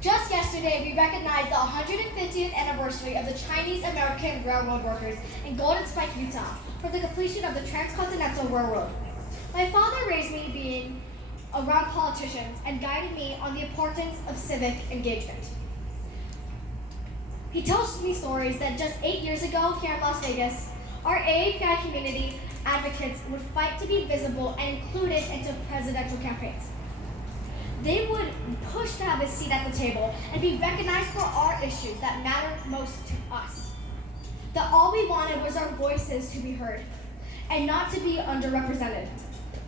Just yesterday, we recognized the 150th anniversary of the Chinese-American railroad workers in Golden Spike, Utah, for the completion of the Transcontinental Railroad. My father raised me being around politicians and guided me on the importance of civic engagement. He tells me stories that just 8 years ago here in Las Vegas, our AAPI community advocates would fight to be visible and included into presidential campaigns. They would push to have a seat at the table and be recognized for our issues that matter most to us. That all we wanted was our voices to be heard and not to be underrepresented.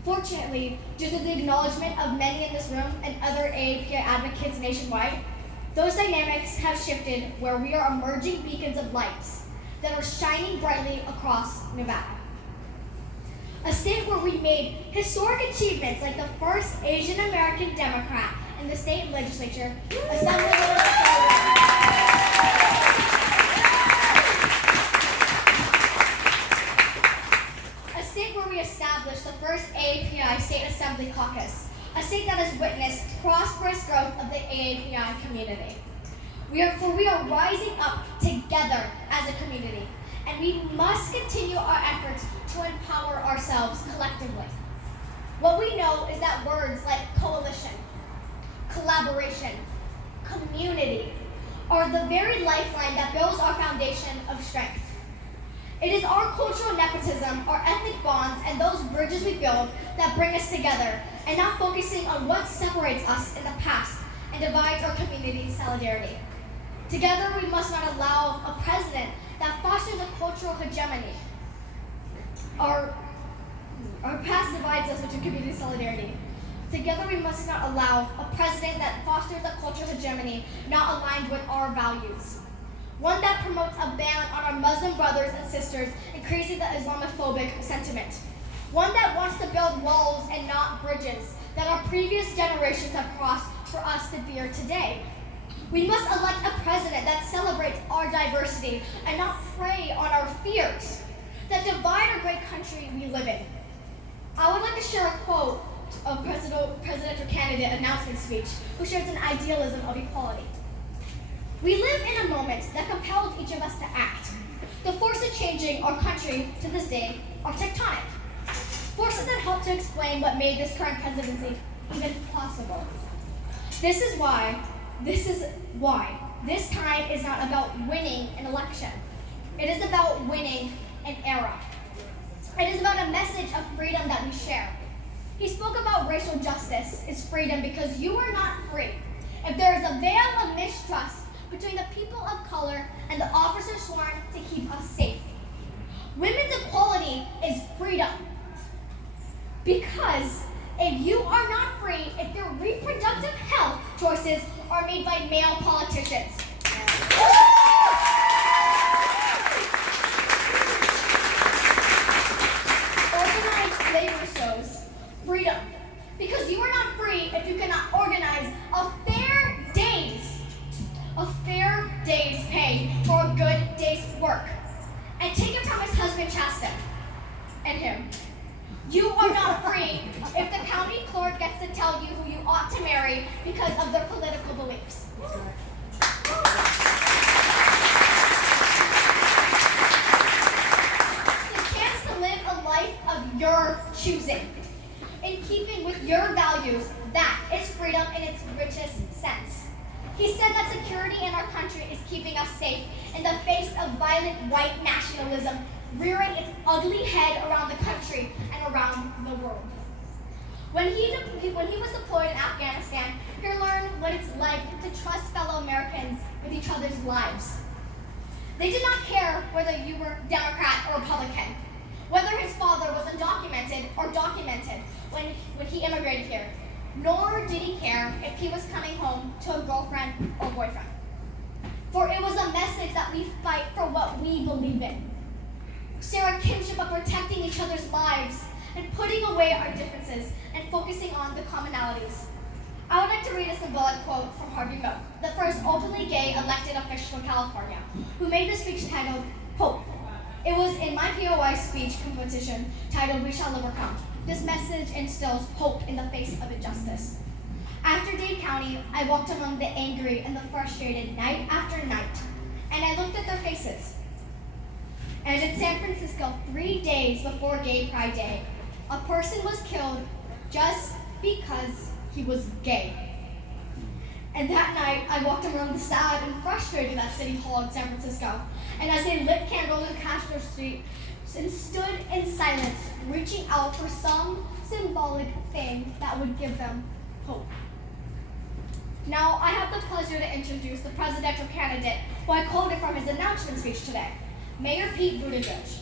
Fortunately, due to the acknowledgement of many in this room and other AAPI advocates nationwide, those dynamics have shifted where we are emerging beacons of lights that are shining brightly across Nevada. A state where we made historic achievements like the first Asian American Democrat in the state legislature, a state where we established the first AAPI State Assembly Caucus, a state that has witnessed prosperous growth of the AAPI community. We are rising up together as a community, and we must continue our efforts to empower ourselves collectively. What we know is that words like coalition, collaboration, community are the very lifeline that builds our foundation of strength. It is our cultural nepotism, our ethnic bonds, and those bridges we build that bring us together, and not focusing on what separates us in the past and divides our community's solidarity. Together, we must not allow a president that fosters a cultural hegemony. Our past divides us with community solidarity. Together, we must not allow a president that fosters a cultural hegemony not aligned with our values. One that promotes a ban on our Muslim brothers and sisters, increasing the Islamophobic sentiment. One that wants to build walls and not bridges that our previous generations have crossed for us to bear today. We must elect a president that celebrates our diversity and not prey on our fears that divide our great country we live in. I would like to share a quote of presidential candidate announcement speech who shares an idealism of equality. We live in a moment that compels each of us to act. The forces changing our country to this day are tectonic. Forces that help to explain what made this current presidency even possible. This is why this time is not about winning an election. It is about winning an era. It is about a message of freedom that we share. He spoke about racial justice is freedom because you are not free if there is a veil of mistrust between the people of color and the officers sworn to keep us safe. Women's equality is freedom because if you are not free, if your reproductive health choices are made by male politicians. Organized labor shows freedom because you are not free if you cannot organize a fair day's pay for a good day's work and take it from his husband Chasta and him. You are not free if the county clerk gets to tell you who you ought to marry because of their political beliefs. The chance to live a life of your choosing, in keeping with your values, that is freedom in its richest sense. He said that security in our country is keeping us safe in the face of violent white nationalism rearing its ugly head around the country and around the world. When he was deployed in Afghanistan, he learned what it's like to trust fellow Americans with each other's lives. They did not care whether you were Democrat or Republican, whether his father was undocumented or documented when he immigrated here, nor did he care if he was coming home to a girlfriend or boyfriend. For it was a message that we fight for what we believe in. Share a kinship of protecting each other's lives and putting away our differences and focusing on the commonalities. I would like to read a symbolic quote from Harvey Milk, the first openly gay elected official in California, who made the speech titled Hope. It was in my POI speech competition titled We Shall Overcome. This message instills hope in the face of injustice. After Dade County, I walked among the angry and the frustrated night after night, and I looked at their faces. And in San Francisco, 3 days before Gay Pride Day, a person was killed just because he was gay. And that night, I walked around the sad and frustrated at City Hall in San Francisco, and as they lit candles in Castro Street and stood in silence, reaching out for some symbolic thing that would give them hope. Now, I have the pleasure to introduce the presidential candidate who I quoted from his announcement speech today, Mayor Pete Buttigieg.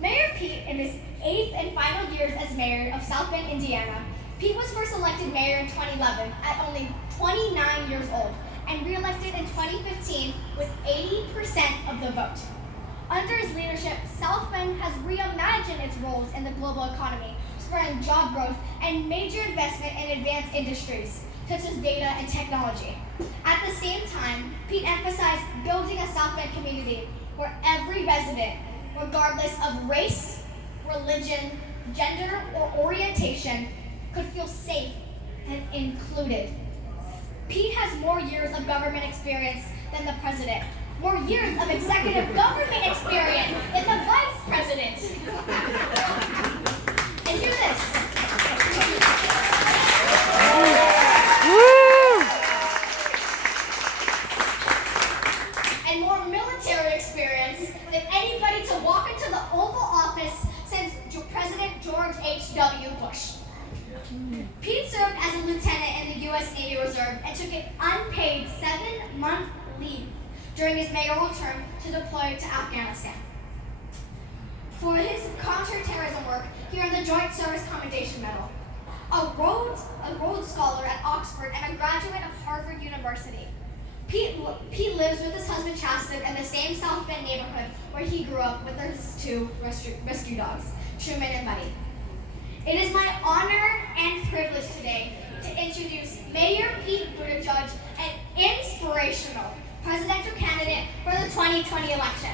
Mayor Pete, in his 8th and final years as mayor of South Bend, Indiana, Pete was first elected mayor in 2011 at only 29 years old and re-elected in 2015 with 80% of the vote. Under his leadership, South Bend has reimagined its roles in the global economy, spurring job growth and major investment in advanced industries, such as data and technology. At the same time, Pete emphasized building a South Bend community where every resident, regardless of race, religion, gender, or orientation, could feel safe and included. Pete has more years of government experience than the president, more years of executive government experience than the vice president. And hear this. And more military experience than anybody to walk into the Oval Office since President George H.W. Bush. Pete served as a lieutenant in the U.S. Navy Reserve and took an unpaid 7-month leave during his mayoral term to deploy to Afghanistan. For his counterterrorism work, he earned the Joint Service Commendation Medal, a Rhodes Scholar at Oxford, and a graduate of Harvard University. Pete lives with his husband Chastity in the same South Bend neighborhood where he grew up with his 2 rescue dogs, Truman and Buddy. It is my honor and privilege today to introduce Mayor Pete Buttigieg, an inspirational presidential candidate for the 2020 election.